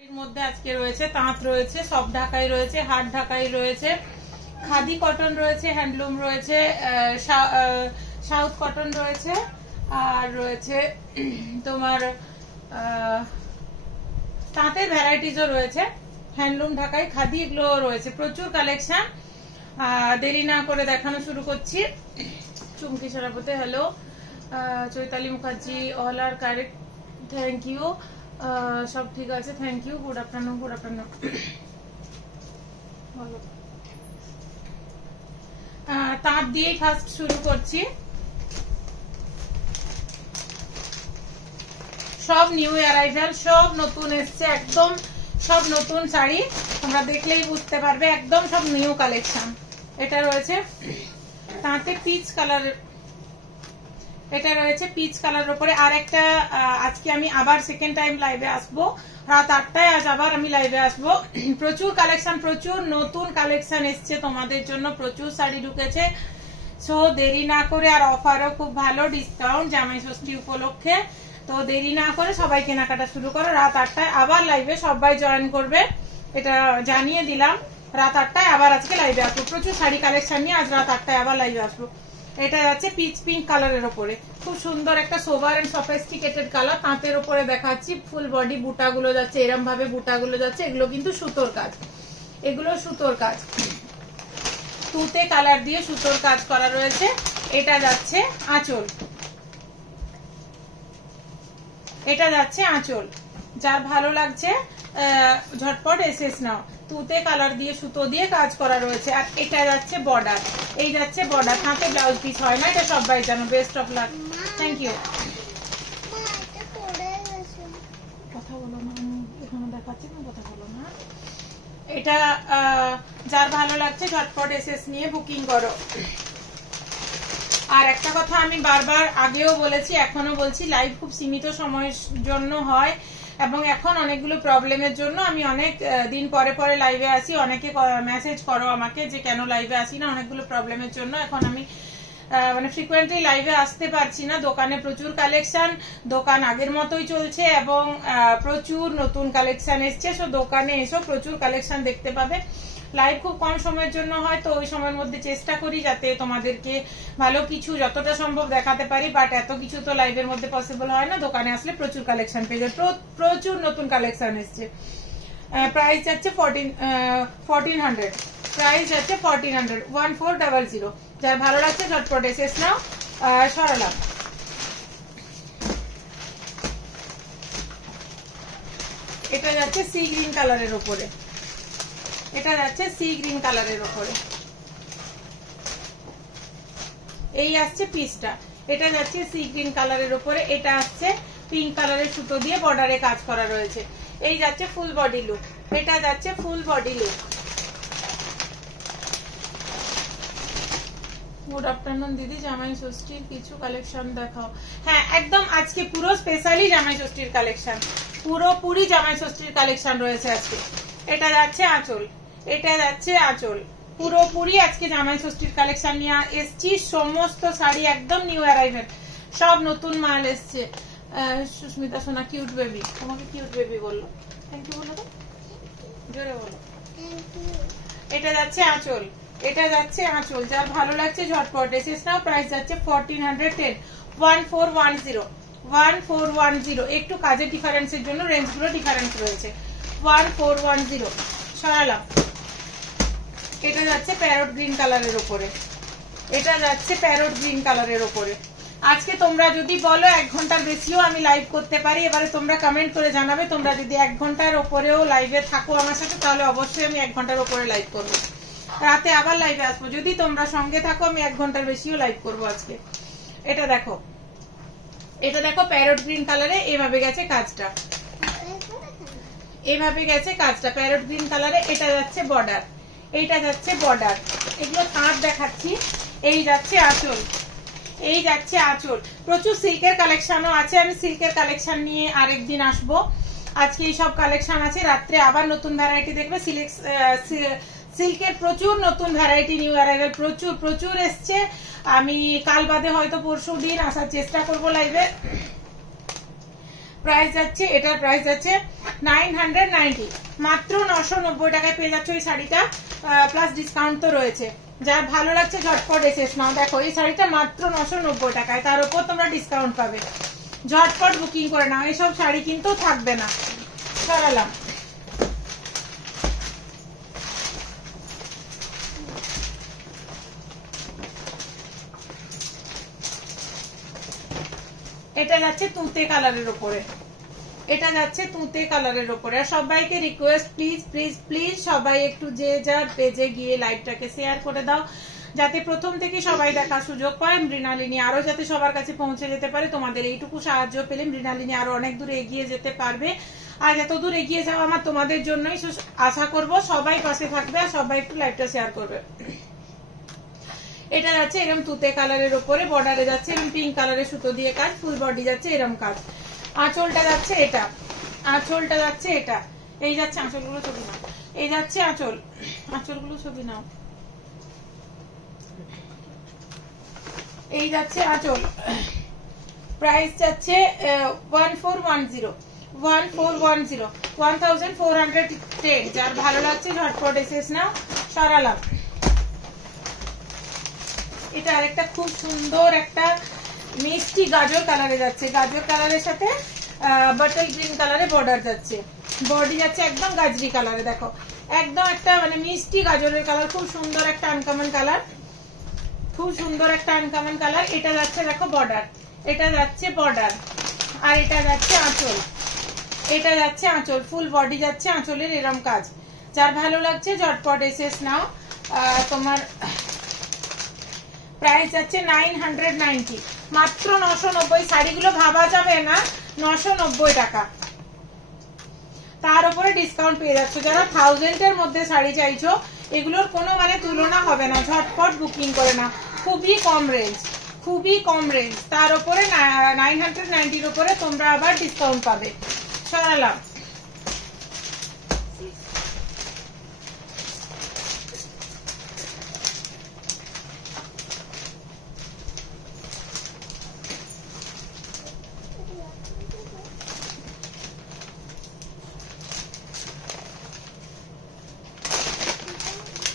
এর মধ্যে আজকে রয়েছে তাঁত রয়েছে, সব ঢাকাই রয়েছে, হাট ঢাকাই রয়েছে, খাদি কটন রয়েছে, হ্যান্ডলুম রয়েছে, সাউথ কটন রয়েছে, আর রয়েছে তোমার তাঁতের ভ্যারাইটিজও রয়েছে, হ্যান্ডলুম ঢাকাই খাদি এগুলো রয়েছে, প্রচুর কালেকশন। দেরি না করে দেখানো শুরু করছি। Chumki Senapati hello, Chaitali Mukherjee all are correct, thank you, সব ঠিক আছে, thank you, good afternoon, good afternoon. তাঁত দিয়েই ফার্স্ট শুরু করছি। সব নিউ অ্যারাইভাল, সব নতুন এসছে, একদম সব নতুন শাড়ি, তোমরা দেখলেই বুঝতে পারবে, একদম সব নিউ কালেকশন। এটা রয়েছে তাঁতে পিচ কালার, এটা রয়েছে পিচ কালারের উপরে। আর একটা আজকে আমি আবার সেকেন্ড টাইম লাইভে আসবো রাত 8টায়, আজ আবার আমি লাইভে আসবো। প্রচুর কালেকশন, প্রচুর নতুন কালেকশন এসছে তোমাদের জন্য, প্রচুর শাড়ি ঢুকেছে। সো দেরি না করে, আর অফারও খুব ভালো, ডিসকাউন্ট জামাই ষষ্ঠী উপলক্ষে। তো দেরি না করে সবাই কেনাকাটা শুরু করো। রাত 8টায় আবার লাইভে সবাই জয়েন করবে, এটা জানিয়ে দিলাম। রাত 8টায় আবার আজকে লাইভে আসবো, প্রচুর শাড়ি কালেকশন নিয়ে আজ রাত 8টায় আবার লাইভে আসবো। এটা যাচ্ছে পিচ পিঙ্ক কালারের উপরে, খুব সুন্দর একটা সোবার এন্ড সফিস্টিকেটেড কালার, তাঁতের উপরে দেখাচ্ছি। ফুল বডি বুটাগুলো যাচ্ছে, এরম ভাবে বুটাগুলো যাচ্ছে, এগুলো কিন্তু সুতোর কাজ, এগুলো সুতোর কাজ, তুতে কালার দিয়ে সুতোর কাজ করা রয়েছে। এটা যাচ্ছে আঁচল, এটা যাচ্ছে আঁচল, যার ভালো লাগছে ঝটপট এসএস নাও। তুতে কালার দিয়ে সুতো দিয়ে কাজ করা রয়েছে। আর এটা যাচ্ছে বর্ডার, এই যাচ্ছে বর্ডার, হাতে ব্লাউজ পিস হয় না, এটা সবাই জানো। Best of luck, thank you. কথা বলো না, এখানে দেখাচ্ছি না, কথা বলো না। এটা যার ভালো লাগছে ঝটপট এসএস নিয়ে বুকিং করো। আর একটা কথা আমি বারবার আগেও বলেছি, এখনো বলছি, লাইভ খুব সীমিত সময়ের জন্য হয়, এবং এখন অনেকগুলো প্রবলেমের জন্য আমি অনেক দিন পরে পরে লাইভে আসি। অনেকে মেসেজ করো আমাকে যে কেন লাইভে আসি না, অনেকগুলো প্রবলেমের জন্য এখন আমি মানে ফ্রিকোয়েন্টলি লাইভে আসতে পারছি না। দোকানে প্রচুর কালেকশন, দোকান আগের মতোই চলছে, এবং প্রচুর নতুন কালেকশন এসছে। সো দোকানে এসো, প্রচুর কালেকশন দেখতে পাবে। লাইভ খুব কম সময়ের জন্য হয়, তো ওই সময়ের মধ্যে চেষ্টা করি যাতে তোমাদেরকে ভালো কিছু যতটা সম্ভব দেখাতে পারি, বাট এত কিছু তো লাইভের মধ্যে পসিবল হয় না। দোকানে আসলে প্রচুর কালেকশন পেয়ে যাবে, প্রচুর নতুন কালেকশন এসছে। প্রাইস যাচ্ছে 1400, প্রাইস যাচ্ছে 1400, 1400। যার ভালো লাগছে ঝটপট এসএস নাও। সরালাম, এটা যাচ্ছে সি গ্রিন কালারের উপরে, এটা যাচ্ছে সি গ্রিন কালারের উপরে, এই আসছে পিসটা। এটা যাচ্ছে সি গ্রিন কালারের উপরে, এটা আসছে পিঙ্ক কালারের সুতো দিয়ে বর্ডারে কাজ করা রয়েছে। এই যাচ্ছে ফুল বডি লুক, এটা যাচ্ছে full body look. Good afternoon দিদি, জামাই ষষ্ঠীর কিছু কালেকশন দেখাও। হ্যাঁ, একদম আজকে পুরো স্পেশালি জামাই ষষ্ঠীর কালেকশন, পুরোপুরি জামাই ষষ্ঠীর কালেকশন রয়েছে আজকে। এটা যাচ্ছে আঁচল, এটা যাচ্ছে আঁচল, পুরোপুরি আজকে জামাই ষষ্ঠীর কালেকশন নিয়ে এসছি। সমস্ত শাড়ি একদম নিউ অ্যারাইভেল, সব নতুন মাল এসছে। সুস্মিতা সোনা কিউট বেবি, তোমাকে কিউট বেবি বললো, থ্যাংক ইউ বলো তো, জোরে বলো। এটা যাচ্ছে আঁচল, এটা যাচ্ছে আঁচল, যার ভালো লাগছে ঝটপট এসএস নাও। প্রাইস যাচ্ছে 1410, 1410, 1410। একটু কাজের ডিফারেন্সের জন্য রেঞ্জগুলো ডিফারেন্স রয়েছে। 1410 সরালাম। এটা যাচ্ছে প্যারট গ্রিন কালারের উপরে, এটা যাচ্ছে প্যারট গ্রিন কালারের উপরে। আজকে তোমরা যদি বলো 1 ঘন্টার বেশিও আমি লাইভ করতে পারি, এবারে তোমরা কমেন্ট করে জানাবে। তোমরা যদি 1 ঘন্টার ওপরেও লাইভে থাকো আমার সাথে, তাহলে অবশ্যই আমি 1 ঘন্টার ওপরে লাইভ করবো। রাতে আবার লাইভে আসবো, যদি তোমরা সঙ্গে থাকো আমি 1 ঘন্টার বেশিও লাইভ করবো আজকে। এটা দেখো, এটা দেখো প্যারট গ্রিন কালারে এভাবে গেছে কাজটা, এভাবে গেছে কাজটা প্যারট গ্রিন কালারে। এটা যাচ্ছে বর্ডার, এইটা যাচ্ছে বর্ডার, এগুলো তাঁত দেখাচ্ছি। এই যাচ্ছে আঁচল, এই যাচ্ছে আঁচল। প্রচুর সিল্কের কালেকশনও আছে, আমি সিল্কের কালেকশন নিয়ে আরেকদিন আসবো। আজকে এই সব কালেকশন আছে, রাত্রে আবার নতুন ভ্যারাইটি দেখবে। সিল্কের প্রচুর নতুন ভ্যারাইটি, নিউ অ্যারাইভেল প্রচুর প্রচুর এসছে। আমি কাল বাদে হয়তো পরশু দিন আসার চেষ্টা করবো লাইভে। প্রাইস যাচ্ছে, এটার প্রাইস যাচ্ছে 990, মাত্র 990 টাকায় পেয়ে যাচ্ছে ওই শাড়িটা, প্লাস ডিসকাউন্ট তো রয়েছে। যার ভালো লাগছে ঝটপট এসেস নাও। দেখো এই শাড়িটা মাত্র 990 টাকায়, তার উপর তোমরা ডিসকাউন্ট পাবে। ঝটপট বুকিং করে নাও, এইসব শাড়ি কিন্তু থাকবে না। সরালাম। এটা যাচ্ছে তুঁতে কালারের উপরে, এটা যাচ্ছে তুঁতে কালারের উপরে। আর সবাইকে রিকোয়েস্ট, প্লিজ প্লিজ প্লিজ সবাই একটু যে যার পেজে গিয়ে লাইভটাকে শেয়ার করে দাও, যাতে প্রথম থেকে সবাই দেখার সুযোগ পায়। মৃণালিনী আরো যাতে সবার কাছে পৌঁছে যেতে পারে, তোমাদের এইটুকু সাহায্য পেলে মৃণালিনী আরো অনেক দূরে এগিয়ে যেতে পারবে। আর এত দূর এগিয়ে যাওয়া আমার তোমাদের জন্যই, আশা করব সবাই পাশে থাকবে আর সবাই একটু লাইভটা শেয়ার করবে। এটা যাচ্ছে এরকম তুতে কালারের উপরে, বর্ডারে যাচ্ছে এরকম পিঙ্ক কালারের সুতো দিয়ে কাজ, ফুল বডি যাচ্ছে এরকম কাজ। আঁচলটা যাচ্ছে এটা, আঁচলটা যাচ্ছে এটা, এই যাচ্ছে আঁচলগুলো ছবি নাও, এই যাচ্ছে আঁচল, আঁচলগুলো ছবি নাও, এই যাচ্ছে আঁচল। প্রাইস যাচ্ছে 1410, 1410, যার ভালো লাগছে ঝটপট এসেস নাও। সরালাম। এটা আরেকটা খুব সুন্দর একটা মিষ্টি গাজর কালারে যাচ্ছে, গাজর কালারের সাথে বাটল গ্রিন কালারে বর্ডার যাচ্ছে, বডি যাচ্ছে একদম গাজরি কালারে। দেখো একদম একটা মানে মিষ্টি গাজরের কালার, খুব সুন্দর একটা আনকমন কালার, খুব সুন্দর একটা আনকমন কালার। এটা যাচ্ছে দেখো বর্ডার, এটা যাচ্ছে বর্ডার, আর এটা যাচ্ছে আঁচল, এটা যাচ্ছে আঁচল, ফুল বডি যাচ্ছে আঁচলের এরম কাজ। যার ভালো লাগছে ঝটপট এসেস নাও। তোমার প্রাইস যাচ্ছে 990, মাত্র 990। শাড়িগুলো ভাবা যাবে না 990 টাকা, তার উপরে ডিসকাউন্ট পেয়ে যাচ্ছ। যারা 1000 এর মধ্যে শাড়ি চাইছো, এগুলোর কোনো মানে তুলনা হবে না, ঝটপট বুকিং করে না। খুবই কম রেঞ্জ, খুবই কম রেঞ্জ, তার উপরে 990 উপরে তোমরা আবার ডিসকাউন্ট পাবে। সরালাম।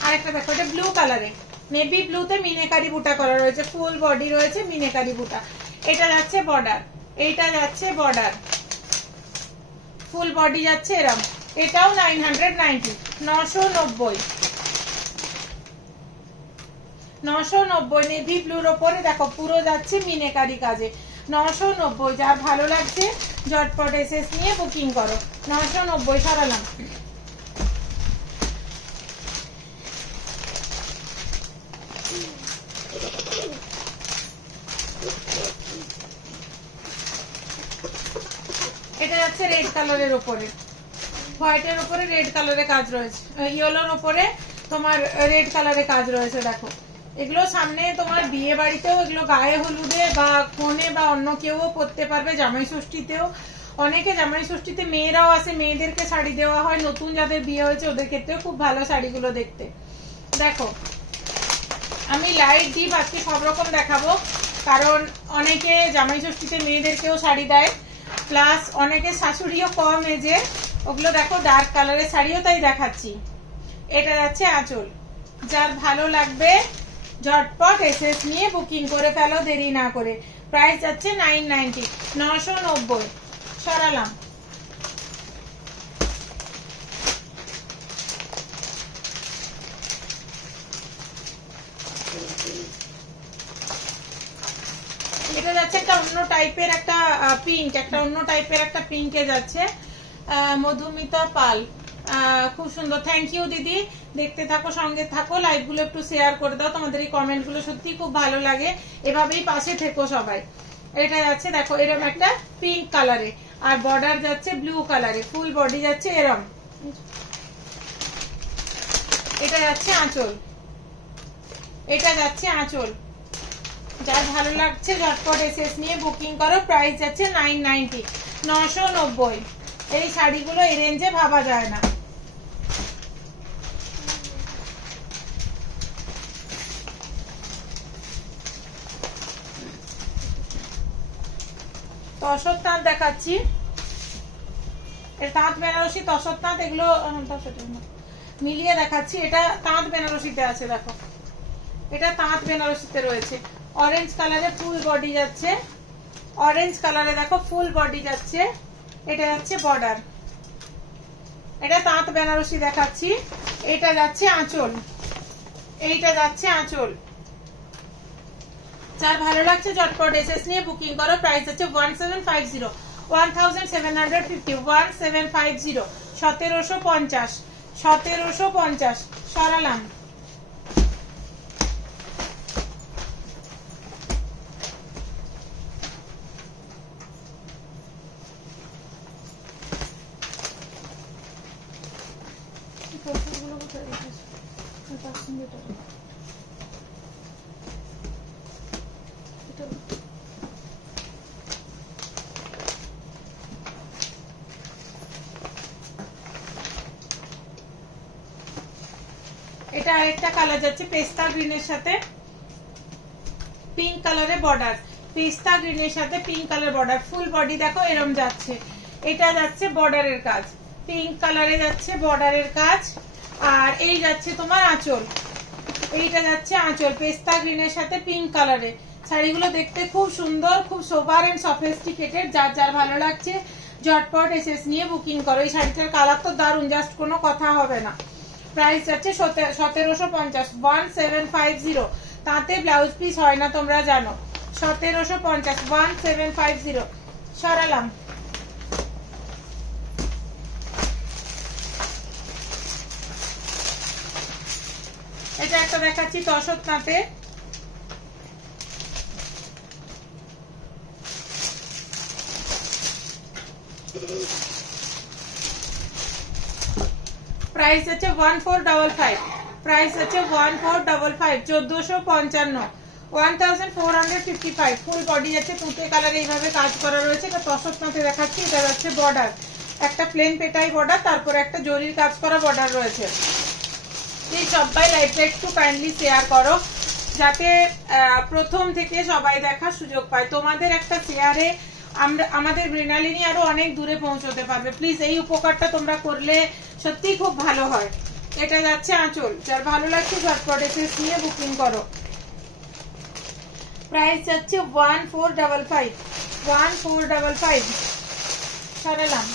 আরেকটা দেখো, এটা ব্লু কালারে, নেভি ব্লুতে মিনেকারি বুটা করা রয়েছে, ফুল বডি রয়েছে মিনেকারি বুটা। এটা যাচ্ছে বর্ডার, এইটা যাচ্ছে বর্ডার, ফুল বডি যাচ্ছে এরম। এটাও 990, 990, 990 নেভি ব্লুর ওপরে দেখো পুরো যাচ্ছে মিনেকারি কাজে, 990। যার ভালো লাগছে ঝটপট এসএস নিয়ে বুকিং করো, 990। সরালাম। এটা যাচ্ছে রেড কালারের উপরে, হোয়াইটের উপরে রেড কালারের কাজ রয়েছে, ইয়েলোর উপরে তোমার রেড কালারের কাজ রয়েছে। দেখো এগুলো সামনে তোমার বিয়ে বাড়িতেও, এগুলো গায়ে হলুদে বা কোণে বা অন্য কেউ পরতে পারবে, জামাই ষষ্ঠীতেও। অনেকে জামাই ষষ্ঠীতে মেয়েরাও আসে, মেয়েদেরকে শাড়ি দেওয়া হয়, নতুন যাদের বিয়ে হয়েছে ওদের ক্ষেত্রেও খুব ভালো শাড়িগুলো দেখতে। দেখো আমি লাইট ডিপ আজকে সব রকম দেখাবো, কারণ অনেকে জামাই ষষ্ঠীতে মেয়েদেরকেও শাড়ি দেয়, প্লাস অনেকে শাশুড়িও কম এজে, ওগুলো দেখো ডার্ক কালারের শাড়িও তাই দেখাচ্ছি। এটা যাচ্ছে আঁচল। যার ভালো লাগবে ঝটপট এসএস নিয়ে বুকিং করে ফেলো দেরি না করে। প্রাইস যাচ্ছে 990, 990। সরালাম। এটা যাচ্ছে একটা অন্য টাইপের একটা পিঙ্ক, একটা অন্য টাইপের একটা পিঙ্কে যাচ্ছে, মধুমিতা পাল, খুব সুন্দর। থ্যাংক ইউ দিদি, দেখতে থাকো, সঙ্গে থাকো, লাইভ গুলো একটু শেয়ার করে দাও, তোমাদের এই কমেন্ট গুলো সত্যি খুব ভালো লাগে, এভাবেই পাশে থেকো সবাই। এটা যাচ্ছে দেখো এরম একটা পিঙ্ক কালারে, আর বর্ডার যাচ্ছে ব্লু কালারে, ফুল বডি যাচ্ছে এরম। এটা যাচ্ছে আঁচল, এটা যাচ্ছে আঁচল। যার ভালো লাগছে ঝটপট এসএস নিয়ে বুকিং করো। প্রাইস যাচ্ছে 990, 990। এই শাড়িগুলো এই রেঞ্জে ভাবা যায় না। তসর তাঁত দেখাচ্ছি, এর তাঁত বেনারসি, তসর তাঁত, এগুলো মিলিয়ে দেখাচ্ছি। এটা তাঁত বেনারসিতে আছে, দেখো এটা তাঁত বেনারসিতে রয়েছে। অরেঞ্জ কালারে ফুল বডি যাচ্ছে, অরেঞ্জ কালারে দেখো ফুল বডি যাচ্ছে। এটা যাচ্ছে বর্ডার, এটা তাঁত বেনারসি দেখাচ্ছি। এটা যাচ্ছে আঁচল, এইটা যাচ্ছে আঁচল। যার ভালো লাগছে ঝটপট এসএস নিয়ে বুকিং করো। প্রাইস আছে 1750, 1750, 1750, 1750, 1750। সরালাম। এটা আরেকটা কালার যাচ্ছে পেস্তা গ্রিনের সাথে পিঙ্ক কালারের বর্ডার, পেস্তা গ্রিনের সাথে pink colour border. Full body দেখো এরম যাচ্ছে। এটা যাচ্ছে বর্ডারের কাজ, পিঙ্ক কালারে যাচ্ছে বর্ডারের কাজ। আর এই যাচ্ছে তোমার আঁচল, এইটা যাচ্ছে আঁচল পেস্তা গ্রিনের সাথে পিঙ্ক কালারে। শাড়িগুলো দেখতে খুব সুন্দর, খুব সোবার এন্ড সফিস্টিকেটেড। যার যার ভালো লাগছে ঝটপট এসএস নিয়ে বুকিং করো। এই শাড়িটার কালার তো দারুন, জাস্ট কোনো কথা হবে না। প্রাইস যাচ্ছে 1750, 1750। তাতে ব্লাউজ পিস হয় না তোমরা জানো। 1750, 1750। সরালাম। এটা একটা দেখাচ্ছি তসর তাঁতে, প্রাইস আছে 1455, প্রাইস আছে 1455, 1455, 1455। ফুল বডি যাচ্ছে তুঁতে কালার, এইভাবে কাজ করা রয়েছে। এটা তসর তাঁতে দেখাচ্ছি। এটা যাচ্ছে বর্ডার, একটা প্লেন পেটাই বর্ডার, তারপরে একটা জরির কাজ করা বর্ডার রয়েছে। এই সবাই লাইভটা একটু কাইন্ডলি শেয়ার করো, যাতে প্রথম থেকে সবাই দেখার সুযোগ পায়। তোমাদের একটা শেয়ারে আমাদের মৃণালিনী আরো অনেক দূরে পৌঁছতে পারবে। প্লিজ এই উপকারটা তোমরা করলে সত্যি খুব ভালো হয়। এটা যাচ্ছে আঁচল, যার ভালো লাগছে ঝটপট এসে নিয়ে বুকিং করো। প্রাইস যাচ্ছে 1455, 1455। সরালাম।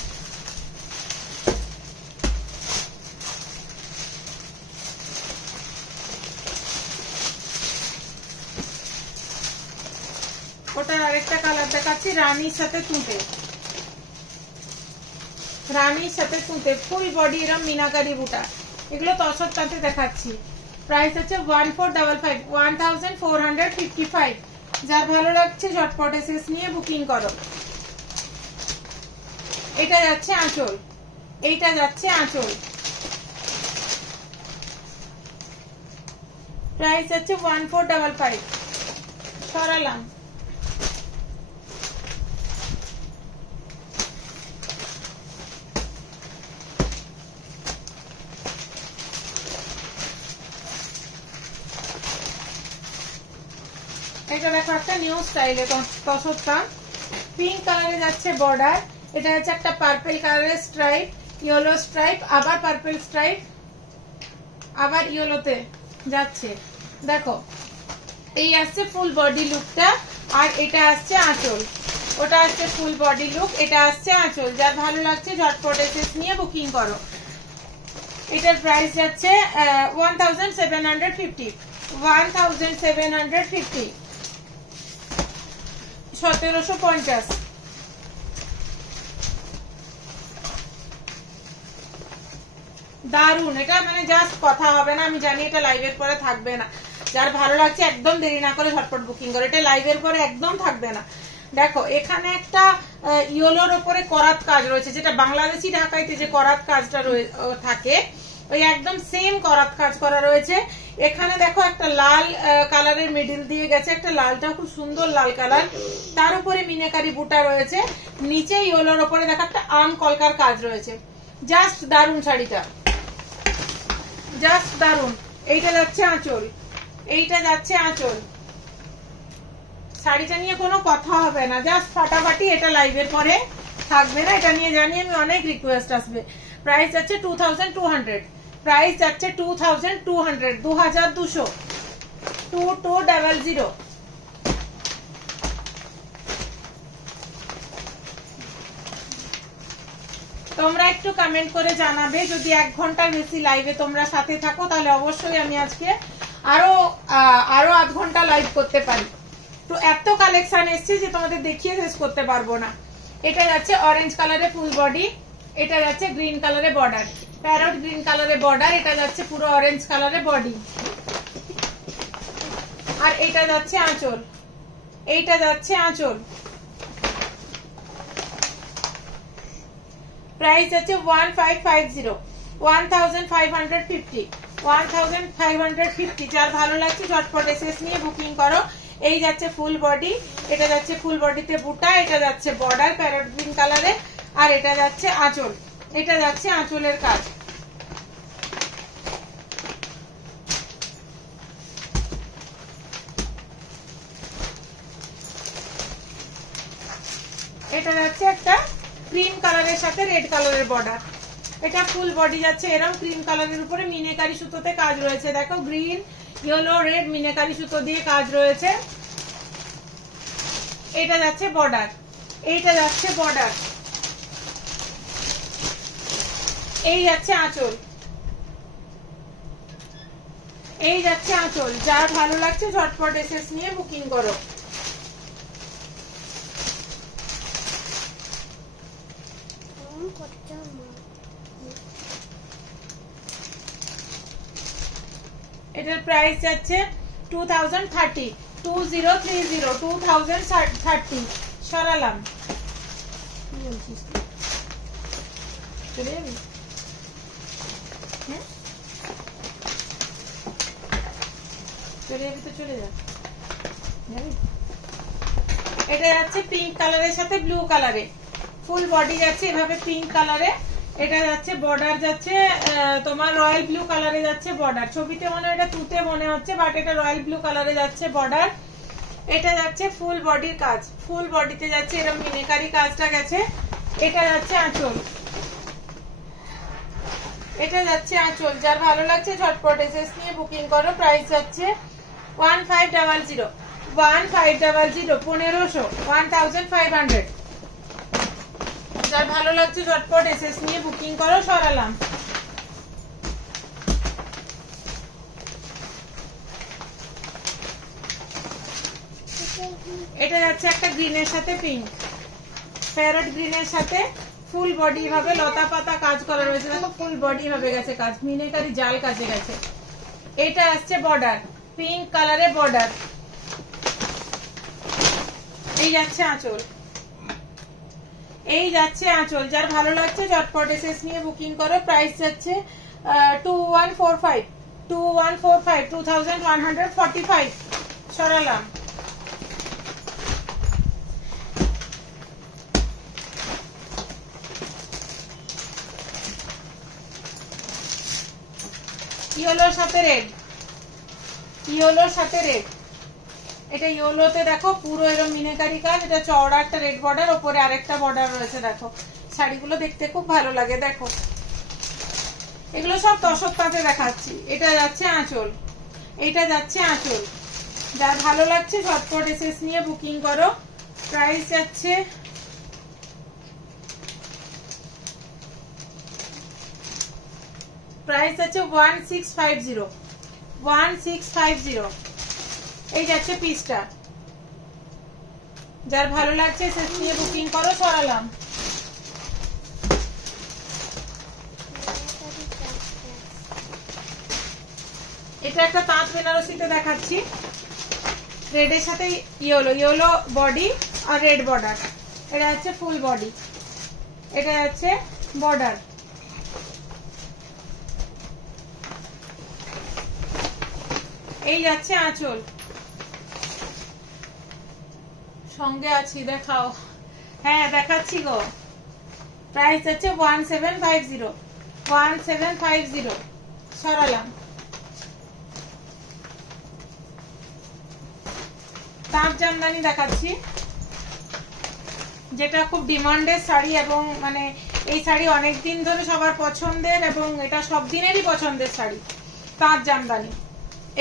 ওটার আরেকটা কালার দেখাচ্ছি রানীর সাথে তুঁতে, রানীর সাথে তুঁতে ফুল বডি এরম মিনাকারি বুটা। এগুলো তসর তাঁতে দেখাচ্ছি। প্রাইস হচ্ছে 1455, 1455। যার ভালো লাগছে ঝটপট এসএস নিয়ে বুকিং করো। এটা যাচ্ছে আঁচল, এইটা যাচ্ছে আঁচল। প্রাইস হচ্ছে 1455। সরালাম। এটা দেখো একটা নিউ স্টাইলে তসর তাঁত, পিঙ্ক কালারে যাচ্ছে বর্ডার। এটা হচ্ছে একটা পার্পল কালারের স্ট্রাইপ, ইয়েলো স্ট্রাইপ, আবার পার্পল স্ট্রাইপ, আবার ইয়েলোতে যাচ্ছে। দেখো এই আসছে ফুল বডি লুকটা, আর এটা আসছে আঁচল। ওটা আসছে ফুল বডি লুক, এটা আসছে আঁচল। যার ভালো লাগছে ঝটপট এসএস নিয়ে বুকিং করো। এটার প্রাইস যাচ্ছে 1750, 1750, 1750। দারুন, এটা মানে জাস্ট কথা হবে না। আমি জানি এটা লাইভের পরে থাকবে না। যার ভালো লাগছে একদম দেরি না করে ঝটপট বুকিং করো, এটা লাইভের পরে একদম থাকবে না। দেখো এখানে একটা ইয়েলোর উপরে করাত কাজ রয়েছে, যেটা বাংলাদেশি ঢাকাইতে যে করাত কাজটা থাকে ওই একদম সেম করাত কাজ করা রয়েছে। এখানে দেখো একটা লাল কালারের মিডিল দিয়ে গেছে, একটা লালটা খুব সুন্দর লাল কালার, তার উপরে মিনাকারি বুটা রয়েছে। নিচে ইয়েলোর উপরে দেখো একটা আম কলকার কাজ রয়েছে। জাস্ট দারুন শাড়িটা, জাস্ট দারুন। এইটা যাচ্ছে আঁচল, এইটা যাচ্ছে আঁচল। শাড়িটা নিয়ে কোনো কথা হবে না, জাস্ট ফাটাফাটি। এটা লাইভের পরে থাকবে না, এটা নিয়ে জানি আমি অনেক রিকোয়েস্ট আসবে। প্রাইস যাচ্ছে 2200, প্রাইস যাচ্ছে 2200, 2200, 2200। তোমরা একটু কমেন্ট করে জানাবে, যদি 1 ঘন্টার বেশি লাইভে তোমরা সাথে থাকো তাহলে অবশ্যই আমি আজকে আরো আধ ঘন্টা লাইভ করতে পারি। তো এত কালেকশন এসছে যে তোমাদের দেখিয়ে শেষ করতে পারবো না। এটা যাচ্ছে অরেঞ্জ কালারে ফুল বডি, এটা যাচ্ছে গ্রিন কালারে বর্ডার, প্যারট গ্রিন কালারে বর্ডার, এটা যাচ্ছে পুরো অরেঞ্জ কালারে বডি, আর এটা যাচ্ছে আঁচল, এইটা যাচ্ছে আঁচল। প্রাইস আছে 1550, 1550, 1550। যার ভালো লাগছে ঝটপট এসএস নিয়ে বুকিং করো। এই যাচ্ছে ফুল বডি, এটা যাচ্ছে ফুল বডিতে বুটা, এটা যাচ্ছে বর্ডার প্যারট গ্রিন কালারে, আর এটা যাচ্ছে আঁচল, এটা যাচ্ছে আঁচলের কাজ। এটা যাচ্ছে একটা ক্রিম কালারের সাথে রেড কালারের বর্ডার, এটা ফুল বডি যাচ্ছে এরকম ক্রিম কালারের উপরে মিনেকারি সুতোতে কাজ রয়েছে। দেখো গ্রিন, ইয়েলো, রেড মিনেকারি সুতো দিয়ে কাজ রয়েছে। এটা যাচ্ছে বর্ডার, এইটা যাচ্ছে বর্ডার, এই যাচ্ছে আঁচল, এই যাচ্ছে আঁচল। যার ভালো লাগছে ঝটপট এসএস নিয়ে বুকিং করো। এটার প্রাইস যাচ্ছে 2030, 2030, 2030। সরালাম, চলে যাবি? চলে যাবি তো চলে যা, যাবি? এটা যাচ্ছে পিঙ্ক কালারের সাথে ব্লু কালারে, ফুল বডি যাচ্ছে এভাবে পিঙ্ক কালারে, এটা যাচ্ছে বর্ডার যাচ্ছে তোমার রয়্যাল ব্লু কালারে যাচ্ছে বর্ডার। ছবিতে মনে হয় এটা তুতে মনে হচ্ছে, বাট এটা রয়্যাল ব্লু কালারে যাচ্ছে বর্ডার। এটা যাচ্ছে ফুল বডির কাজ, ফুল বডিতে যাচ্ছে এরকম মিনেকারি কাজটা গেছে। এটা যাচ্ছে আঁচল, এটা যাচ্ছে আঁচল। যার ভালো লাগছে ঝটপট এসএস নিয়ে বুকিং করো। প্রাইস যাচ্ছে 1500, 1500, 1500, 1500। যার ভালো লাগছে ঝটপট এসএস নিয়ে বুকিং করো। সরালাম। এটা যাচ্ছে একটা গ্রিনের সাথে পিঙ্ক, প্যারট গ্রিনের সাথে ফুল বডি ভাবে লতা পাতা কাজ করা রয়েছে। দেখো ফুল বডি ভাবে গেছে কাজ, মিনেকারি জাল কাজে গেছে। এটা আসছে বর্ডার, পিঙ্ক কালারে বর্ডার, এই যাচ্ছে আঁচল, এই যাচ্ছে আঁচল। যার ভালো লাগছে ঝটপট এসএস নিয়ে বুকিং করো। প্রাইস যাচ্ছে 2145, 2145, 2145। সরালাম। ইয়েলোর সাথে রেড, ইয়েলোর সাথে রেড, এটা ইয়েলোতে দেখো পুরো এরকম মিনেকারি কাজ। এটা চওড়া একটা রেড বর্ডার, ওপরে আরেকটা বর্ডার রয়েছে। দেখো শাড়িগুলো দেখতে খুব ভালো লাগে। দেখো এগুলো সব তসরপাতে দেখাচ্ছি। এটা যাচ্ছে আঁচল, এটা যাচ্ছে আঁচল। যার ভালো লাগছে ঝটপট এসএস নিয়ে বুকিং করো। প্রাইস যাচ্ছে প্রাইস আছে 1650, 1650। এই যাচ্ছে পিসটা। যার ভালো লাগছে সেট নিয়ে বুকিং করো। সরালাম। এটা একটা তাঁত বেনারসিতে দেখাচ্ছি, রেডের সাথে ইয়েলো, ইয়েলো বডি আর রেড বর্ডার। এটা হচ্ছে ফুল বডি, এটা হচ্ছে বর্ডার। এই যাচ্ছে আঁচল, সঙ্গে আছি দেখাও। হ্যাঁ দেখাচ্ছি গো। প্রাইস আছে 1750, 1750। সরালাম। তাঁত জামদানি দেখাচ্ছি, যেটা খুব ডিমান্ডের শাড়ি এবং মানে এই শাড়ি অনেক দিন ধরে সবার পছন্দের এবং এটা সব দিনেরই পছন্দের শাড়ি। তাঁত জামদানি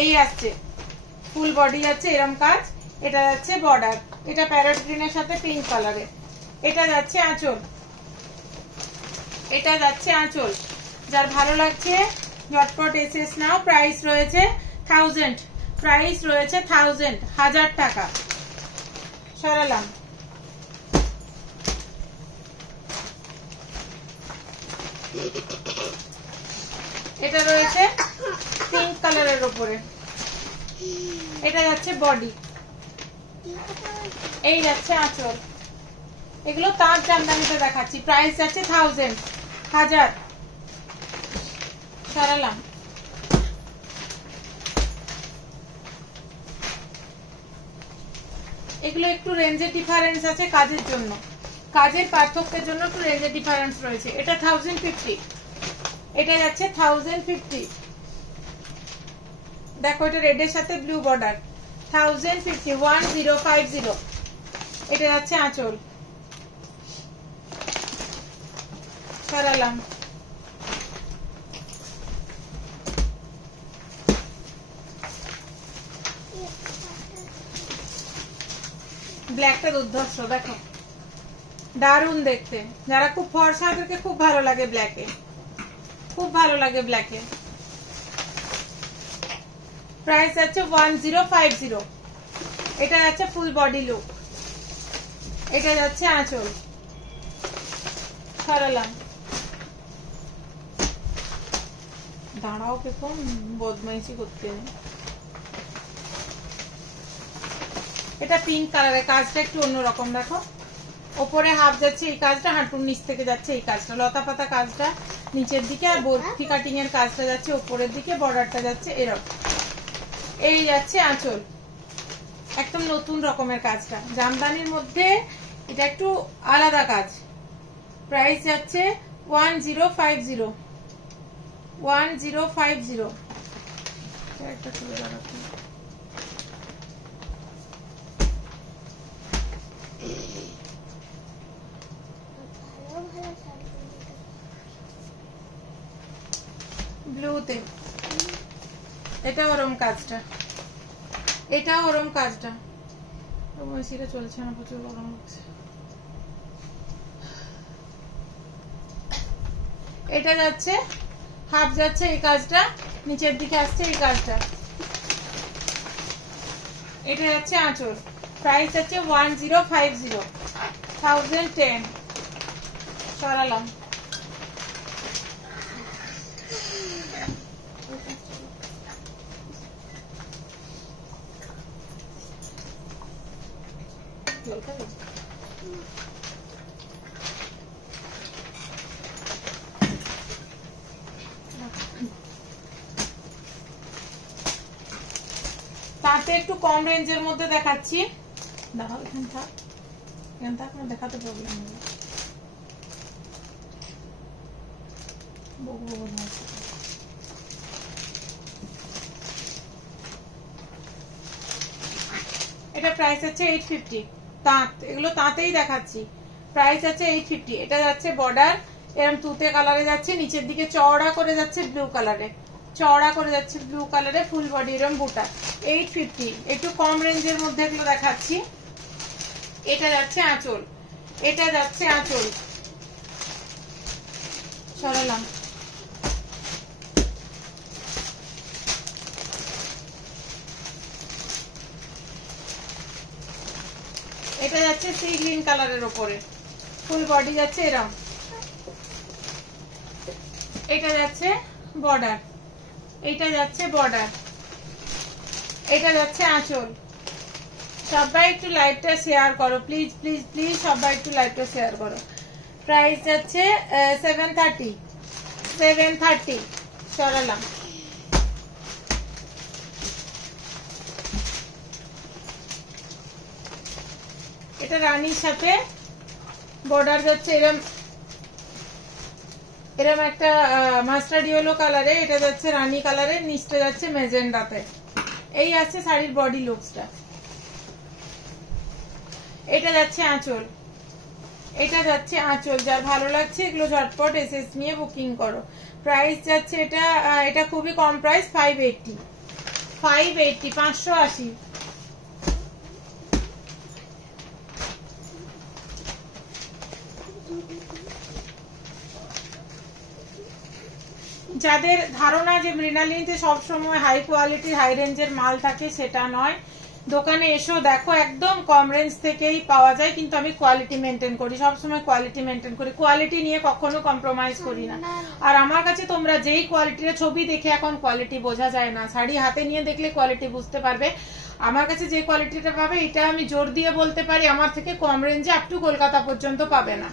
এই আসছে, ফুল বডি যাচ্ছে এরম কাজ, এটা যাচ্ছে বর্ডার, এটা প্যারট গ্রিনের সাথে পিঙ্ক কালারের, এটা যাচ্ছে আঁচল, এটা যাচ্ছে আঁচল। যার ভালো লাগছে ঝটপট এসএস নাও। প্রাইস রয়েছে 1000, প্রাইস রয়েছে 1000 টাকা। সরালাম। এটা রয়েছে পিঙ্ক কালারের উপরে, এটা যাচ্ছে বডি, এই যাচ্ছে আঁচল। এগুলো তাঁত জামদানিতে দেখাচ্ছি, প্রাইস যাচ্ছে 1000। সরালাম। এগুলো একটু রেঞ্জের ডিফারেন্স আছে কাজের জন্য, কাজের পার্থক্যের জন্য একটু রেঞ্জের ডিফারেন্স রয়েছে। এটা 1050, এটা যাচ্ছে 1050। দেখো এটা রেডের সাথে ব্লু বর্ডার, 1050, 1050। এটা যাচ্ছে আঁচল। সরালাম। ব্ল্যাকটা দুর্ধর্ষ, দেখো দারুণ দেখতে। যারা খুব ফর্সা তাদেরকে খুব ভালো লাগে ব্ল্যাকে, খুব ভালো লাগে ব্ল্যাকে। প্রাইস আছে 1050। এটা যাচ্ছে ফুল বডি লুক, এটা যাচ্ছে আঁচল। সরালাম। দাঁড়াও পেপন, বদমাইশি করতে। এটা পিঙ্ক কালারের, কাজটা একটু অন্যরকম। দেখো ওপরে হাফ যাচ্ছে এই কাজটা, হাঁটুর নিচ থেকে যাচ্ছে এই কাজটা, লতা পাতা কাজটা নিচের দিকে, আর বরফি কাটিং এর কাজটা যাচ্ছে উপরের দিকে, বর্ডারটা যাচ্ছে এরকম। এই যাচ্ছে আঁচল, একদম নতুন রকমের কাজটা জামদানির মধ্যে, এটা একটু আলাদা কাজ। প্রাইস যাচ্ছে 1050। 1050। একটা খুলে রাখো। ব্লুতে এটা ওরম কাজটা, এটা ওরম কাজটা। এসিটা চলছে না, প্রচুর গরম লাগছে। এটা যাচ্ছে হাফ যাচ্ছে এই কাজটা, নিচের দিকে আসছে এই কাজটা, এটা যাচ্ছে আঁচল। প্রাইস আছে 1050, 1010। সরালাম। তাতে একটু কম রেঞ্জের মধ্যে দেখাচ্ছি। দাঁড়াও এখানে থাক, এখানে থাক, না দেখাতে প্রবলেম হবে। এটা প্রাইস আছে 850। তাঁত, এগুলো তাঁতেই দেখাচ্ছি। প্রাইস আছে 850। এটা যাচ্ছে বর্ডার এরকম তুতে কালারে যাচ্ছে, নিচের দিকে চওড়া করে যাচ্ছে ব্লু কালারে, চওড়া করে যাচ্ছে ব্লু কালারে, ফুল বডি এরকম বুটা। 850। একটু কম রেঞ্জের মধ্যে এগুলো দেখাচ্ছি। এটা যাচ্ছে আঁচল, এটা যাচ্ছে আঁচল। সরালাম। এটা যাচ্ছে সি গ্রিন কালারের উপরে, ফুল বডি যাচ্ছে এরকম। এটা যাচ্ছে বর্ডার, এটা যাচ্ছে বর্ডার, এটা যাচ্ছে আঁচল। সবাই একটু লাইভটা শেয়ার করো প্লিজ প্লিজ প্লিজ, সবাই একটু লাইভটা শেয়ার করো। প্রাইস যাচ্ছে 730, 730। সরালাম। এটা রানীর সাথে বর্ডার যাচ্ছে এরম, এরম একটা মাস্টার্ড ইয়েলো কালারে, এটা যাচ্ছে রানী কালারে, নিচটা যাচ্ছে মেজেন্ডাতে। এই আছে শাড়ির বডি লুকসটা। এটা যাচ্ছে আঁচল, এটা যাচ্ছে আঁচল, যার ভালো লাগছে এগুলো ঝটপট এসএস নিয়ে বুকিং করো। প্রাইস যাচ্ছে এটা খুবই কম প্রাইস, 580 580। যাদের ধারণা যে মৃণালিনীতে সবসময় হাই কোয়ালিটির হাই রেঞ্জের মাল থাকে, সেটা নয়। দোকানে এসো দেখো, একদম কম রেঞ্জ থেকেই পাওয়া যায়, কিন্তু আমি কোয়ালিটি মেনটেন করি, সবসময় কোয়ালিটি মেনটেন করি, কোয়ালিটি নিয়ে কখনো কম্প্রোমাইজ করি না। আর আমার কাছে তোমরা যেই কোয়ালিটির ছবি দেখে এখন কোয়ালিটি বোঝা যায় না, শাড়ি হাতে নিয়ে দেখলে কোয়ালিটি বুঝতে পারবে। আমার কাছে যে কোয়ালিটিটা পাবে, এটা আমি জোর দিয়ে বলতে পারি আমার থেকে কম রেঞ্জে আপ টু কলকাতা পর্যন্ত পাবে না।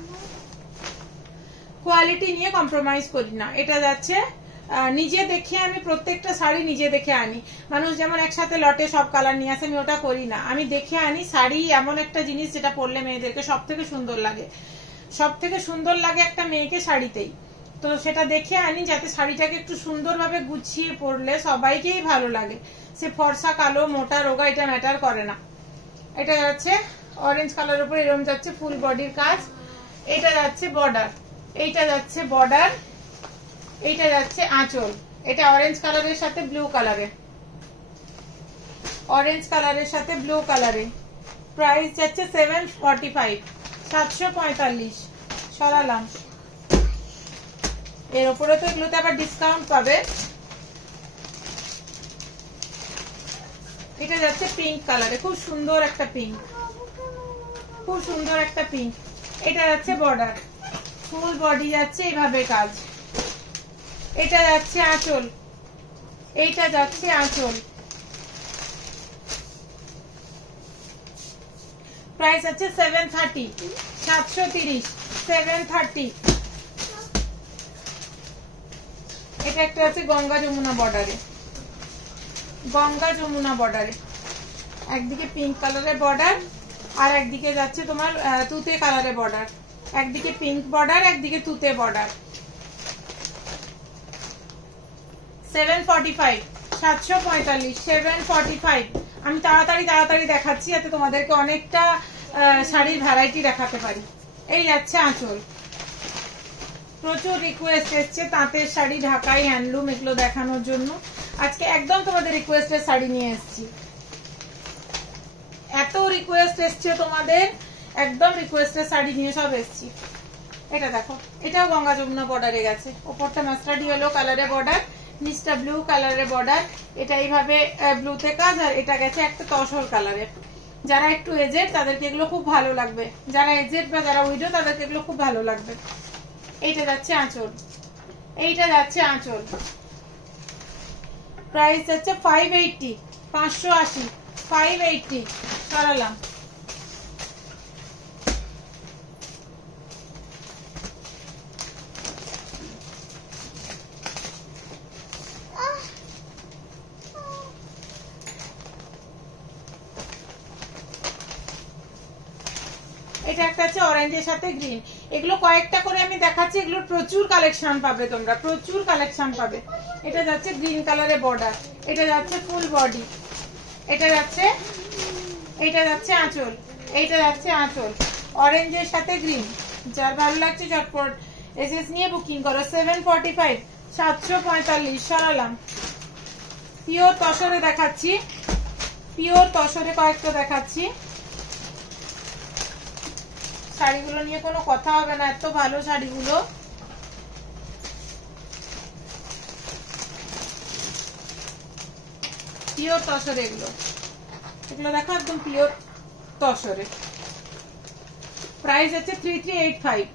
কোয়ালিটি নিয়ে কম্প্রোমাইজ করি না। এটা যাচ্ছে নিজে দেখে, আমি প্রত্যেকটা শাড়ি নিজে দেখে আনি। মানুষ যেমন একসাথে লটে সব কালার নিয়ে আসে, আমি ওটা করি না। আমি দেখে আনি। শাড়ি এমন একটা জিনিস যেটা পরলে মেয়েদেরকে সব থেকে সুন্দর লাগে, সব থেকে সুন্দর লাগে একটা মেয়েকে শাড়িতেই। তো সেটা দেখে আনি, যাতে শাড়িটাকে একটু সুন্দরভাবে গুছিয়ে পরলে সবাইকেই ভালো লাগে। সে ফর্সা, কালো, মোটা, রোগা, এটা ম্যাটার করে না। এটা যাচ্ছে অরেঞ্জ কালার উপর এরকম যাচ্ছে ফুল বডির কাজ। এটা যাচ্ছে বর্ডার, এইটা যাচ্ছে বর্ডার, এইটা যাচ্ছে আঁচল। এটা অরেঞ্জ কালারের সাথে ব্লু কালারে, অরেঞ্জ কালারের সাথে ব্লু কালারে। প্রাইস যাচ্ছে 745 745। সরালাম। এর উপরে তো এগুলোতে আবার ডিসকাউন্ট পাবে। এটা যাচ্ছে পিঙ্ক কালারে, খুব সুন্দর একটা পিঙ্ক, খুব সুন্দর একটা পিঙ্ক। এটা যাচ্ছে বর্ডার, ফুল বডি যাচ্ছে এইভাবে কাজ। এটা যাচ্ছে আঁচল, এইটা যাচ্ছে আঁচল। প্রাইস আছে 730 730 730। এটা একটা আছে গঙ্গা যমুনা বর্ডারে, গঙ্গা যমুনা বর্ডারে। একদিকে পিঙ্ক কালারের বর্ডার, আর একদিকে যাচ্ছে তোমার তুতে কালারের বর্ডার। একদিকে পিঙ্ক বর্ডার, একদিকে তুতে বর্ডার। 745 745 745। আমি তাড়াতাড়ি দেখাচ্ছি, যাতে তোমাদেরকে অনেকটা শাড়ির ভ্যারাইটি দেখাতে পারি। এই যাচ্ছে আঁচল। প্রচুর রিকোয়েস্ট এসছে তাঁতের শাড়ি, ঢাকাই হ্যান্ডলুম, এগুলো দেখানোর জন্য। আজকে একদম তোমাদের রিকোয়েস্টের শাড়ি নিয়ে এসেছি। এত রিকোয়েস্ট এসছে তোমাদের, একদম রিকোয়েস্টের শাড়ি নিয়ে সব এসেছি। এটা দেখো, এটাও গঙ্গা যমুনা বর্ডারে গেছে। ওপরটা মাস্টার্ড ইয়েলো কালারের বর্ডার, নিচটা ব্লু কালারের বর্ডার। এটা এইভাবে ব্লুতে কাজ, আর এটা গেছে একটা তসর কালারের। যারা একটু এজেড তাদেরকে এগুলো খুব ভালো লাগবে, যারা এজেড বা যারা উইডো তাদেরকে এগুলো খুব ভালো লাগবে। এইটা যাচ্ছে আঁচল, এইটা যাচ্ছে আঁচল। প্রাইস যাচ্ছে 580 580 580। সরালাম। এটা একটা আছে অরেঞ্জের সাথে গ্রিন। এগুলো কয়েকটা করে আমি দেখাচ্ছি, এগুলো প্রচুর কালেকশন পাবে তোমরা, প্রচুর কালেকশন পাবে। এটা যাচ্ছে গ্রিন কালারের বর্ডার, এটা যাচ্ছে ফুল বডি, এটা যাচ্ছে আঁচল, এইটা যাচ্ছে আঁচল। অরেঞ্জের সাথে গ্রিন, যার ভালো লাগছে ঝটপট এসএস নিয়ে বুকিং করো। 745 745। সরালাম। পিওর তসরে দেখাচ্ছি, পিওর তসরে কয়েকটা দেখাচ্ছি। শাড়িগুলো নিয়ে কোনো কথা হবে না, এত ভালো শাড়িগুলো। পিওর তসরে এগুলো, এগুলো দেখো একদম পিওর তসরে। প্রাইস আছে 3385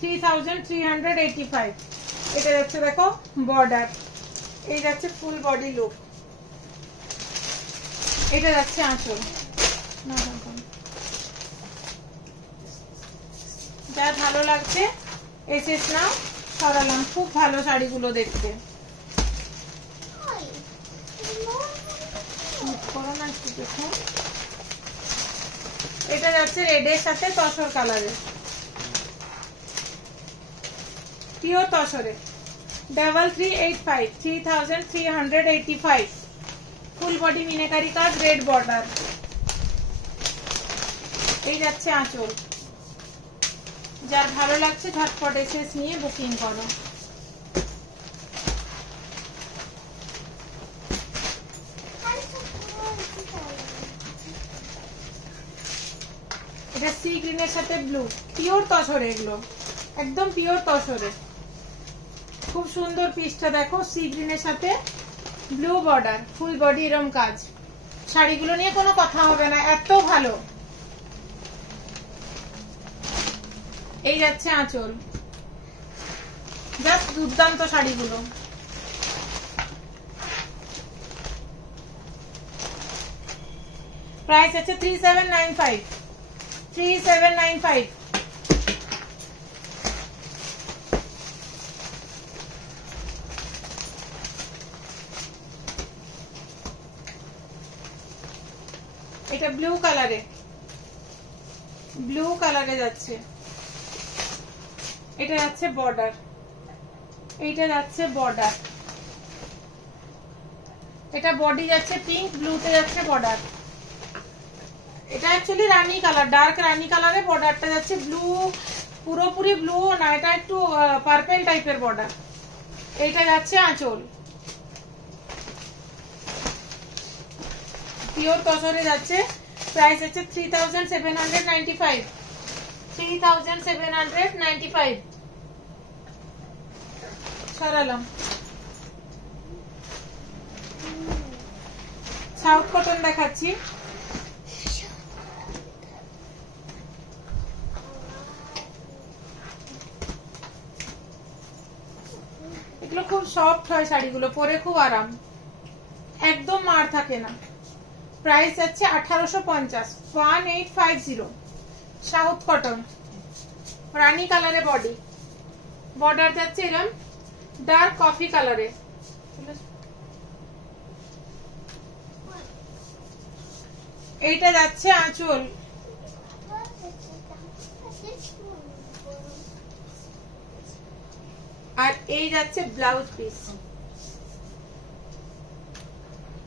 3385। এটা যাচ্ছে দেখো বর্ডার, এই যাচ্ছে ফুল বডি লুক, এটা যাচ্ছে আঁচল। যার ভালো লাগছে এসএস নাও। সরালাম। খুব ভালো শাড়িগুলো দেখতে। এটা যাচ্ছে রেডের সাথে তসর কালারের, পিওর তসরে। 3385 3385। ফুল বডি মিনাকারি কাজ, রেড বর্ডার। এই যাচ্ছে আঁচল। যার ভালো লাগছে ঝটপট এসএস নিয়ে বুকিং করো। এটা সি গ্রিনের সাথে ব্লু, পিওর তসরে, এগুলো একদম পিওর তসরে। খুব সুন্দর পিসটা দেখো, সি গ্রিনের সাথে ব্লু বর্ডার, ফুল বডি এরম কাজ। শাড়িগুলো নিয়ে কোনো কথা হবে না, এত ভালো। এই যাচ্ছে আঁচল, জাস্ট দুর্দান্ত শাড়িগুলো। প্রাইস আছে 3795, 3795। এটা ব্লু কালারে, ব্লু কালারে যাচ্ছে। এটা যাচ্ছে বর্ডার, এইটা যাচ্ছে বর্ডার। এটা বডি যাচ্ছে পিঙ্ক, ব্লুতে যাচ্ছে বর্ডার। এটা অ্যাকচুয়ালি রানী কালার, ডার্ক রানী কালারে, বর্ডারটা যাচ্ছে ব্লু, পুরোপুরি ব্লু না, এটা একটু পার্পল টাইপের বর্ডার। এইটা যাচ্ছে আঁচল, পিওর তসরে যাচ্ছে। প্রাইস আছে 3795, 3795। সরালাম। সাউথ কটন দেখাচ্ছি। এগুলো খুব সফট হয় শাড়িগুলো, পরে খুব আরাম, একদম মার থাকে না। প্রাইস আছে 1850, 1850। সাউথ কটন, রানী কালারে বডি, বর্ডার যাচ্ছে এরকম ডার্ক কফি কালারে। এইটা যাচ্ছে আঁচল, আর এই যাচ্ছে ব্লাউজ পিস।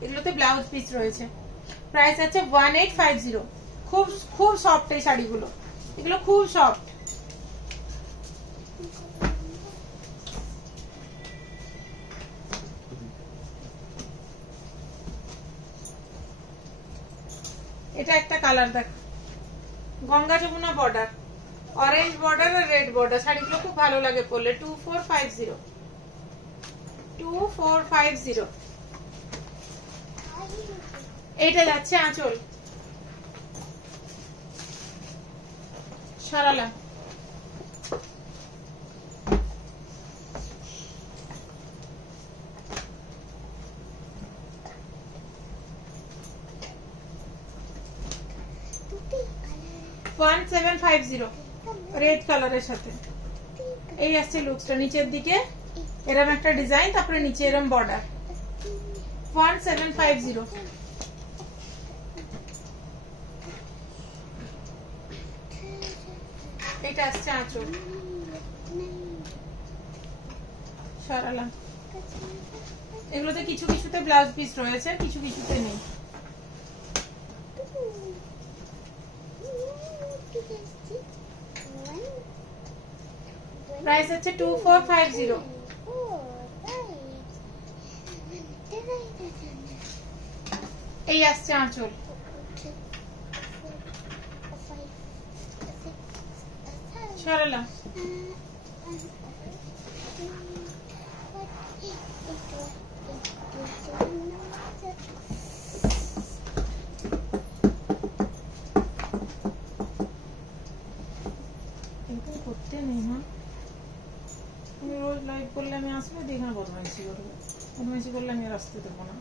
এগুলোতে ব্লাউজ পিস রয়েছে। প্রাইস আছে 1850। খুব খুব সফট এই শাড়িগুলো, এগুলো খুব সফট। এটা একটা কালার দেখো, Ganga Jamuna border, orange border আর রেড বর্ডার। শাড়িগুলো খুব ভালো লাগে পরলে। 2450, 2450। এইটা যাচ্ছে আঁচল, সরালাম। রেড কালারের সাথে এই আসছে লুকসটা। নিচের দিকে এরকম একটা ডিজাইন, তারপরে নিচে এরকম বর্ডার। 1750। এটা আসছে আঁচল, সরালাম। এগুলোতে কিছু কিছুতে ব্লাউজ পিস রয়েছে, কিছু কিছুতে নেই। প্রাইস হচ্ছে 2450। এই আসছে আঁচল, সরালাম। করতে নেই না, তুমি রোজ লাইভ করলে আমি আসবো, দেখে বদমাইশি করবো, বদমাইশি করলে আমি আর আসতে দেবো না।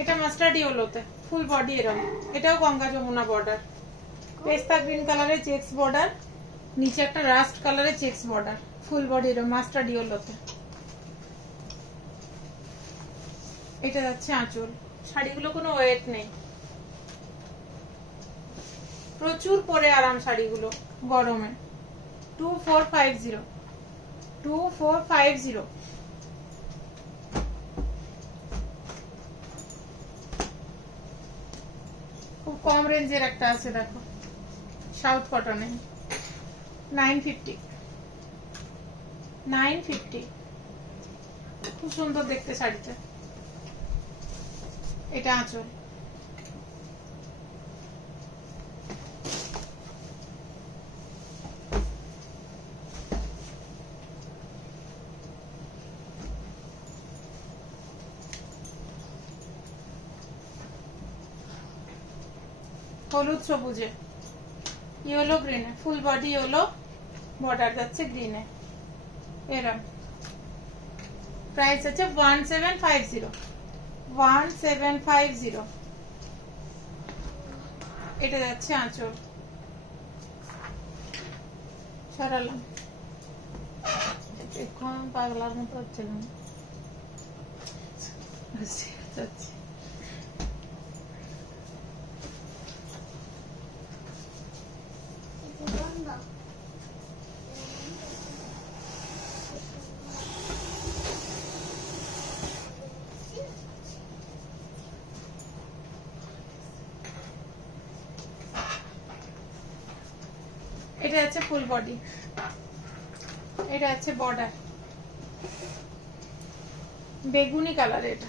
এটা মাস্টার্ড ইয়েলোতে ফুল বডি এরকম। এটাও গঙ্গা যমুনা বর্ডার, পেস্তা গ্রিন কালারে চেক্স বর্ডার, নিচে একটা রাস্ট কালারে চেক্স বর্ডার, ফুল বডি এরকম মাস্টার্ড ইয়েলোতে। এটা যাচ্ছে আঁচল। শাড়িগুলো কোনো ওয়েট নেই, প্রচুর পরে আরাম শাড়িগুলো গরমে। 2450, 2450। খুব কম রেঞ্জের একটা আছে দেখো, সাউথ কটনে। 950 950 খুব সুন্দর দেখতে শাড়িটা। এটা আঁচল, হলুদ সবুজে, ইয়েলো গ্রিনে, ফুল বডি ইয়েলো, বর্ডার যাচ্ছে গ্রিনে। এরম প্রাইস আছে 1750 1750। এটা যাচ্ছে আঁচল, সরালাম এখন পাগলার মতো হচ্ছে না। এটা আছে ফুল বডি, এটা আছে বর্ডার বেগুনি কালার, এটা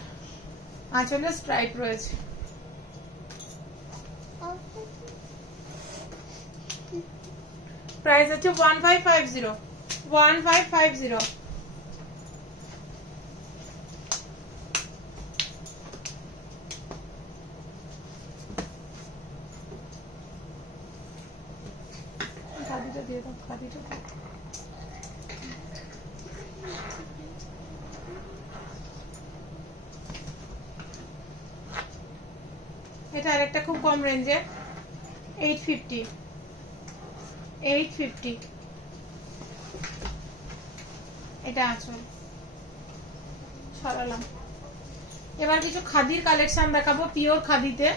আঁচলে স্ট্রাইপ রয়েছে। প্রাইস আছে 1550 1550। খাদিটা দিয়ে দাও, খাদিটা এটা আরেকটা খুব কম রেঞ্জে 850 850। এটা আঁচল, সরালাম। এবার কিছু খাদির কালেকশন দেখাবো, পিওর খাদিতে।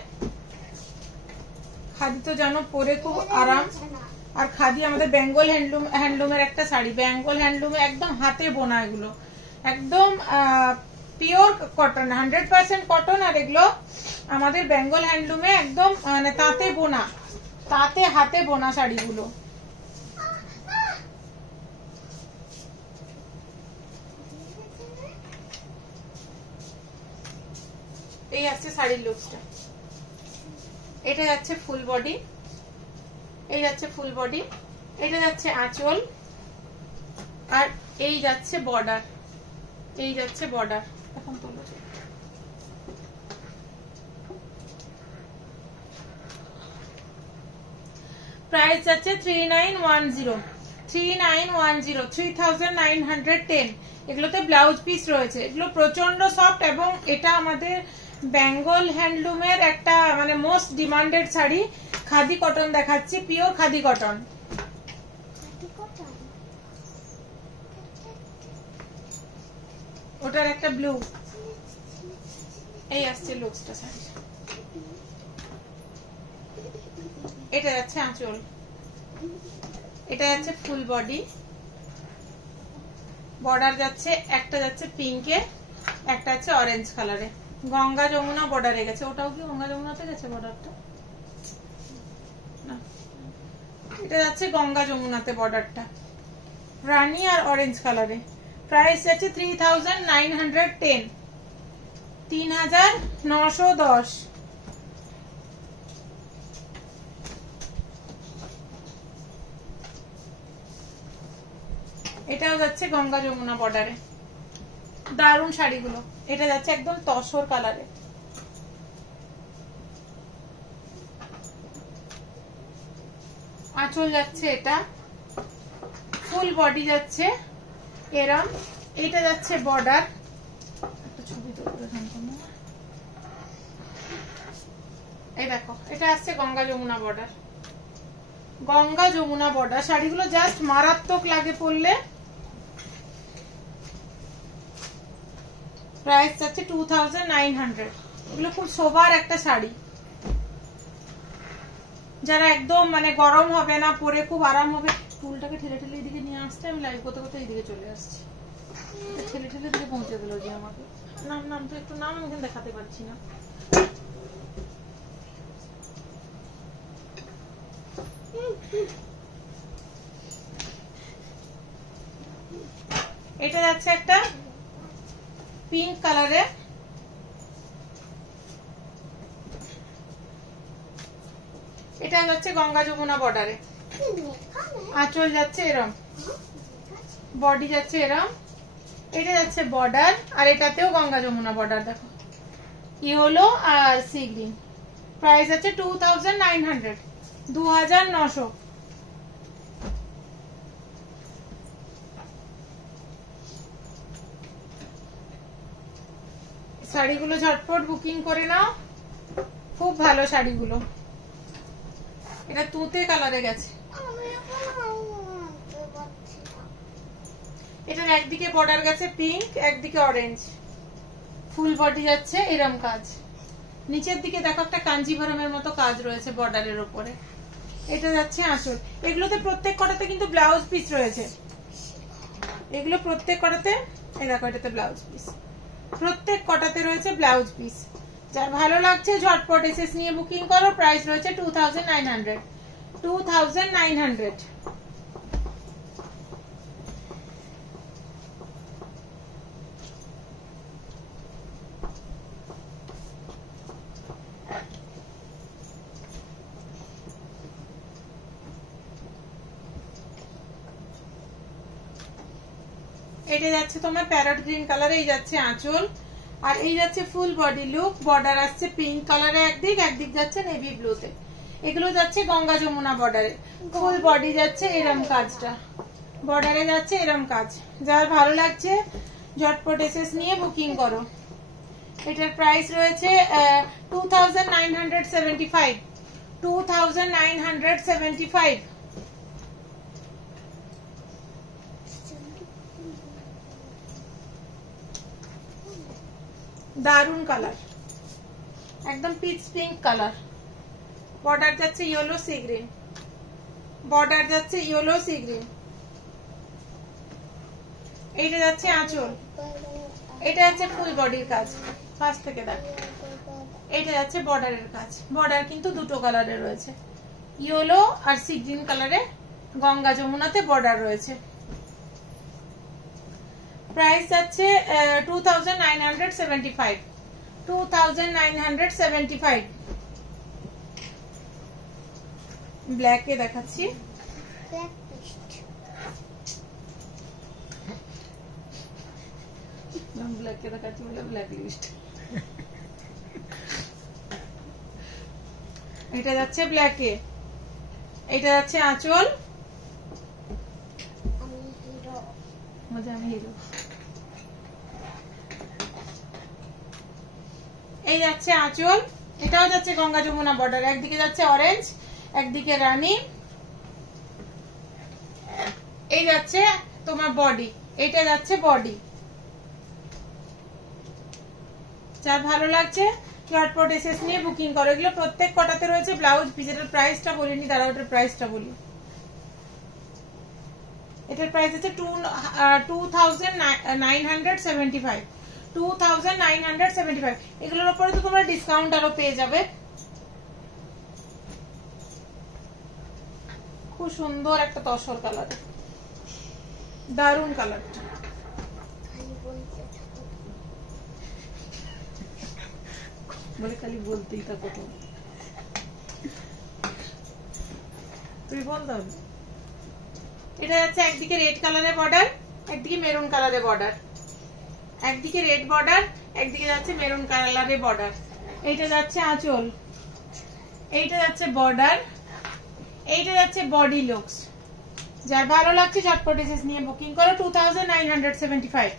খাদি তো জানো পরে খুব আরাম, আর খাদি আমাদের বেঙ্গল হ্যান্ডলুমের একটা শাড়ি, বেঙ্গল হ্যান্ডলুমে একদম হাতে বোনা, এগুলো একদম পিওর কটন, 100% কটন। আর এগুলো আমাদের বেঙ্গল হ্যান্ডলুমে একদম মানে তাঁতে বোনা, তাঁতে হাতে বোনা শাড়িগুলো। এই আছে শাড়ির লুকসটা। এটা যাচ্ছে ফুল বডি, এই যাচ্ছে ফুল বডি, এটা যাচ্ছে আঁচল, আর এই যাচ্ছে বর্ডার, এই যাচ্ছে বর্ডার। এখন তোলো, প্রাইস যাচ্ছে 3910 3910 এগুলোতে ব্লাউজ পিস রয়েছে। এগুলো প্রচন্ড সফট এবং এটা আমাদের বেঙ্গল হ্যান্ডলুমের একটা মানে most demanded sari. Khadi cotton দেখাচ্ছি, পিওর খাদি কটন। ওটার একটা ব্লু, এই আসছে লুকসটা শাড়ি। এটা যাচ্ছে আঁচল, এটা যাচ্ছে ফুল বডি, বর্ডার যাচ্ছে একটা যাচ্ছে পিঙ্কে, একটা আছে অরেঞ্জ কালারে, গঙ্গা যমুনা বর্ডারে গেছে। ওটাও কি গঙ্গা যমুনাতে গেছে বর্ডারটা? না, এটা যাচ্ছে গঙ্গা যমুনাতে বর্ডারটা, রানী আর অরেঞ্জ কালারে। প্রাইস যাচ্ছে 3910 3910। এটাও যাচ্ছে গঙ্গা যমুনা বর্ডারে, দারুণ শাড়িগুলো। এটা যাচ্ছে একদম তসর কালারে, আঁচল যাচ্ছে এটা, ফুল বডি যাচ্ছে এরম, এটা যাচ্ছে বর্ডার। একটা ছবি তো এই দেখো, এটা আসছে গঙ্গা যমুনা বর্ডার, গঙ্গা যমুনা বর্ডার। শাড়িগুলো জাস্ট মারাত্মক লাগে পরলে। প্রাইস যাচ্ছে 2900। এগুলো খুব শোভার একটা শাড়ি, যারা একদম মানে গরম হবে না, পরে খুব আরাম হবে। ফুলটাকে ঠেলে ঠেলে এদিকে নিয়ে আসতে, আমি লাইভ করতে করতে এইদিকে চলে আসছি। ঠেলে ঠেলে দিকে পৌঁছে দিল যে আমাকে। নাম তো একটু নাম আমি দেখাতে পারছি না। এটা যাচ্ছে একটা পিঙ্ক কালারে, এটা যাচ্ছে গঙ্গা যমুনা বর্ডারে, আঁচল যাচ্ছে এরম, বডি যাচ্ছে এরম, এটা যাচ্ছে বর্ডার, আর এটাতেও গঙ্গা যমুনা বর্ডার। দেখো ইয়েলো আর সি গ্রিন। প্রাইস আছে 2900, 2900। শাড়িগুলো ঝটপট বুকিং করে নাও, খুব ভালো শাড়িগুলো। এটা তুতে কালারে গেছে, এটার একদিকে বর্ডার গেছে পিঙ্ক, একদিকে অরেঞ্জ, ফুল বডি যাচ্ছে এরম কাজ। নিচের দিকে দেখো একটা কাঞ্জিভরমের মতো কাজ রয়েছে বর্ডারের উপরে। এটা যাচ্ছে আঁচল। এগুলোতে প্রত্যেক কটাতে কিন্তু ব্লাউজ পিস রয়েছে, এগুলো প্রত্যেক কটাতে, এই দেখো এটাতে ব্লাউজ পিস, প্রত্যেক কটাতে রয়েছে ব্লাউজ পিস। যার ভালো লাগছে ঝটপট এসএস নিয়ে বুকিং করো। প্রাইস রয়েছে 2900, 2900। এটা যাচ্ছে তোমার প্যারট গ্রিন কালারে, এই যাচ্ছে আঁচল, আর এই যাচ্ছে ফুল বডি লুক। বর্ডার আসছে পিঙ্ক কালারে একদিক, একদিক যাচ্ছে নেভি ব্লুতে। এগুলো যাচ্ছে গঙ্গা যমুনা বর্ডারে। ফুল বডি যাচ্ছে এরম কাজটা, বর্ডারে যাচ্ছে এরম কাজ। যার ভালো লাগছে ঝটপট এসএস নিয়ে বুকিং করো। এটার প্রাইস রয়েছে 2975, 2975। দারুন কালার, একদম পিচ পিঙ্ক কালার। বর্ডার যাচ্ছে ইয়েলো সি গ্রিন, বর্ডার যাচ্ছে ইয়েলো সি গ্রিন। এইটা যাচ্ছে আঁচল, এটা যাচ্ছে ফুল বডির কাজ, পাশ থেকে দেখ। এটা যাচ্ছে বর্ডারের কাজ। বর্ডার কিন্তু দুটো কালারে রয়েছে, ইয়েলো আর সি গ্রিন কালারে গঙ্গা যমুনাতে বর্ডার রয়েছে। প্রাইস যাচ্ছে 2975, 2975। ব্ল্যাকে দেখাচ্ছি, ব্ল্যাকে দেখাচ্ছি বলে ব্ল্যাক লিস্ট। এটা যাচ্ছে ব্ল্যাকে, এটা যাচ্ছে আঁচল, আমি হিরো। এই যাচ্ছে আঁচল, এটাও যাচ্ছে গঙ্গা যমুনা বর্ডার। একদিকে যাচ্ছে অরেঞ্জ, একদিকে রানী। এই যাচ্ছে তোমার বডি, এটা যাচ্ছে বডি। যার ভালো লাগছে ঝটপট এসএস নিয়ে বুকিং করো। এগুলো প্রত্যেক কটাতে রয়েছে ব্লাউজ পিস। এটার প্রাইসটা বলিনি, দাঁড়াও এটার প্রাইসটা বলি। এটার প্রাইস হচ্ছে 2975, 2975। এগুলোর উপরে তো তোমরা ডিসকাউন্ট আরো পেয়ে যাবে। খুব সুন্দর একটা তসর কালার, দারুন কালারটা। বলে খালি বলতেই থাকো, তুই বল দাও। এটা যাচ্ছে একদিকে রেড কালারের বর্ডার, একদিকে মেরুন কালারের বর্ডার, একদিকে রেড বর্ডার, একদিকে যাচ্ছে মেরুন কালারের বর্ডার। এইটা যাচ্ছে আঁচল, এইটা যাচ্ছে বর্ডার, এইটা যাচ্ছে বডি লুকস। যার ভালো লাগছে ঝটপট এসএস নিয়ে বুকিং করো। 2975,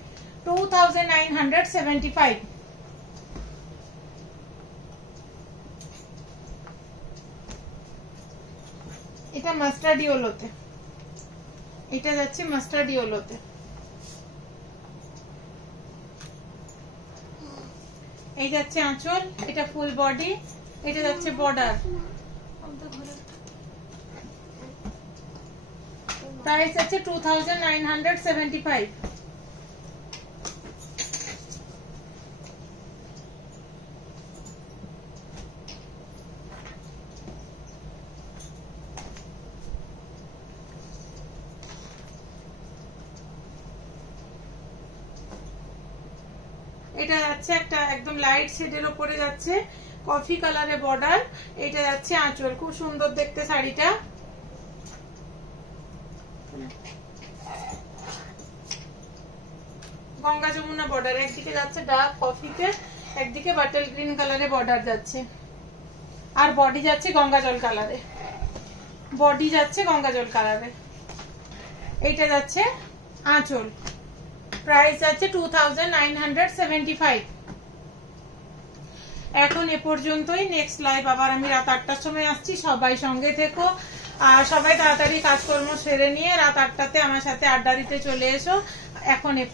2975। এটা মাস্টার্ড ইয়েলোতে, এটা যাচ্ছে মাস্টার্ড ইয়েলোতে। এই যাচ্ছে আঁচল, এটা ফুল বডি, এটা যাচ্ছে বর্ডার। প্রাইস আছে 2975। এটা যাচ্ছে একটা একদম লাইট শেডের উপরে যাচ্ছে কফি কালারে বর্ডার, এটা যাচ্ছে আঁচল। খুব সুন্দর দেখতে শাড়িটা। গঙ্গা যমুনা বর্ডার, একদিকে যাচ্ছে ডার্ক কফিতে, একদিকে বাটল গ্রিন কালারে বর্ডার যাচ্ছে, আর বডি যাচ্ছে গঙ্গা জল কালারে, বডি যাচ্ছে গঙ্গা জল কালারে। এইটা যাচ্ছে আঁচল, প্রাইস যাচ্ছে 2975। এখন এ পর্যন্তই। নেক্সট লাইভ আবার আমি রাত 8টার সময় আসছি, সবাই সঙ্গে থেকো। আর সবাই তাড়াতাড়ি কাজকর্ম সেরে নিয়ে রাত 8টাতে আমার সাথে আড্ডা দিতে চলে এসো। এখন এ